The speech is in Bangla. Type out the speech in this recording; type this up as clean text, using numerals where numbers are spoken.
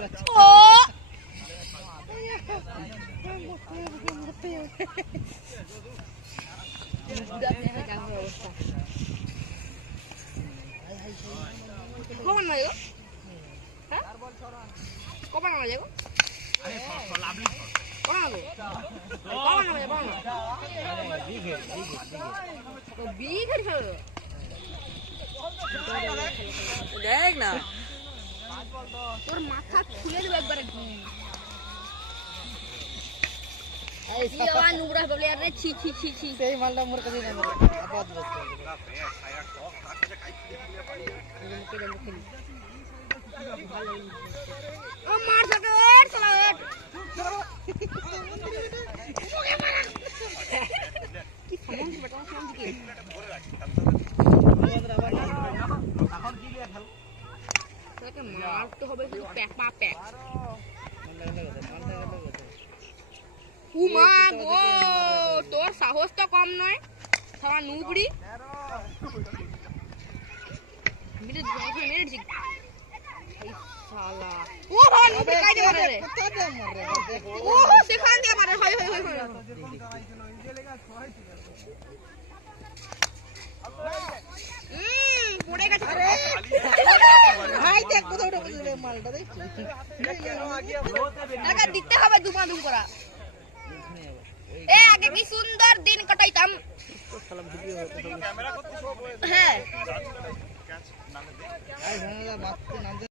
ও কখন না যাবো হ্যাঁ কখন না যাবো দেখ না তোর মাথা খুলে দেবো একবারে নুবরা প্লেয়ার রে ছি ছি ছি ছি সেই মালটা মোর কাছে নেই আপাতত ও মার সাথে ওর চলা ওর কি সমন বেটা সমন কি তোকে মারতে হবে শুধু প্যাক পা প্যাক উমা গো তোর সাহস তো কম নয় সারা নুবড়ি মিলে জঙ্গল মেরে দিক এই শালা ও ভাই নুবড়ি কাইতে মারে রে ও সেখান দিয়ে মারে হয় হয় হয় পড়ে গেছে ভাই দেখ কোথাও ঢুকে মালটা দেখছিস টাকা দিতে হবে দুমাদুম করা এ আগে কি সুন্দর দিন কাটাইতাম হ্যাঁ